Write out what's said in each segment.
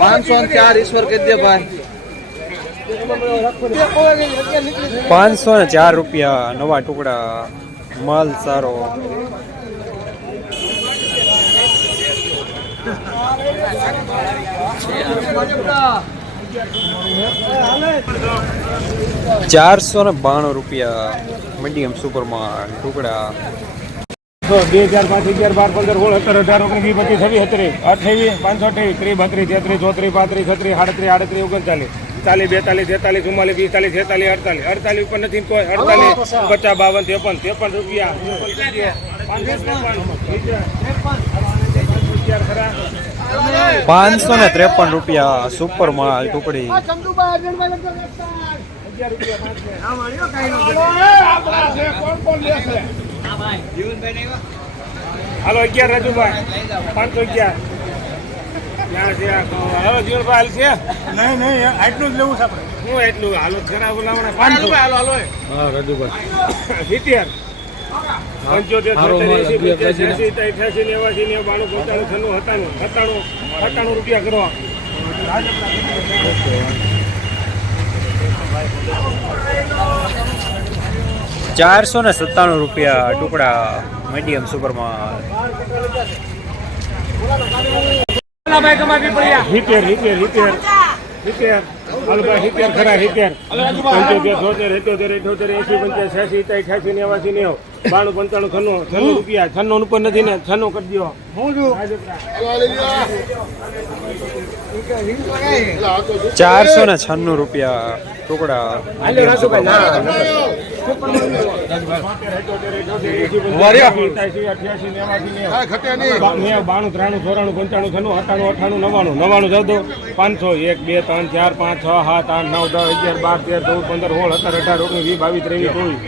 પાંચસો ચાર ઈશ્વર કહી દે ને ચાર રૂપિયા નવા ટુકડા. માલ સારો. ચારસો ને બાણું રૂપિયા મીડિયમ સુપરમાં ટુકડા. બે હજાર પાંચ અગિયાર બાર પંદર સોળ સત્તર અઢાર ઓગણીસ પચીસ છવ્વીસ સત્તરીસ અઠ્યાવીસ પાંચસો અઠ્યાવીસ ત્રીસ બત્રીસ તેત્રીસ ચોત્રીસ પાંત્રીસ છત્રીસ આડત્રીસ આડત્રીસ ઓગણચાલીસ ચાલીસ બેતાલીસ તેતાલીસ ચુમ્માલીસ પિસ્તાલીસ છેતાલીસ અડતાલીસ અડતાલીસ ઉપર નથી કોઈ અડતાલીસ પચાસ બાવન ત્રેપન ત્રેપન રૂપિયા. પાંચસો પાંચસો ને ત્રેપન રૂપિયા સુપર માલ ટુકડી હાલો અગિયાર રાજુભાઈ. પાંચસો અગિયાર. ક્યાં છે? હાલો જીવનભાઈ હાલ છે? નહીં નહીં આટલું જ લેવું છે આપણે. શું એટલું હાલો ખરાબ બોલાવવાના. પાંચસો. હાલો હાલો હા રાજુભાઈ. સિત્તેર. પંચોતેર છોતેર એંસી પંચ્યાસી એંસી અઠ્યાસી નેવાસી નેવું બાણું પંચાણું છન્નું સત્તાણું સત્તાણું સત્તાણું રૂપિયા કરો ચારસો ને સત્તાણું રૂપિયા ટુકડા મીડિયમ સુપરમાં. રિપેર રિપેર રિપેર સિત્તેર સિત્તેર ખરા સિત્તેર. પંચોતેર છોતેર એકોતેર અઠોતેર એંસી પંચાસ છ્યાસી અઠ્યાસી નેવાસી નેવું. બાણું પંચાણું છન્નું છન્નું રૂપિયા. છન્નું ઉપર નથી ને છન્નું કરી દો ચારસો ને છન્નું રૂપિયા ટુકડા. બાણું ત્રાણું ચોરાણું પંચાણું છન્નું અઠાણું અઠાણું નવાણું. નવાણું ચૌદ પાંચસો એક બે ત્રણ ચાર પાંચ છ સાત આઠ નવ દસ અગિયાર બાર તેર ચૌદ પંદર સોળ સત્તર અઢાર ઓગણીસ વીસ બાવીસ ત્રેવીસ ચોવીસ.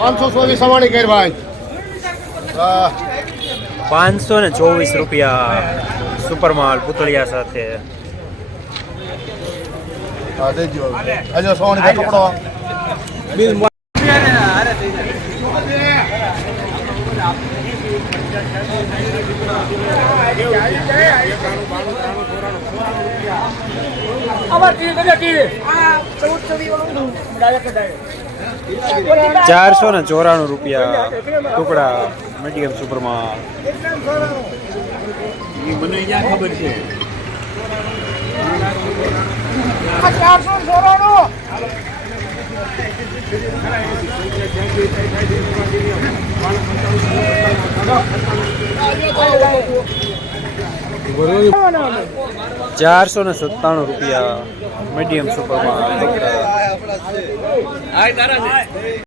પાંચસો ચોવીસ સવાણી કરી ભાઈ. પાંચસો ને ચોવીસ રૂપિયા સુપર માલ પુતળિયા સાથે. હા દેજો આજે સવાણી ભાઈ પકડો. ચારસો ને ચોરાણું રૂપિયા ટુકડા મીડિયમ સુપર માલ ચારસો ને સત્તાણું રૂપિયા મીડિયમ સુપર માલ ટુકડા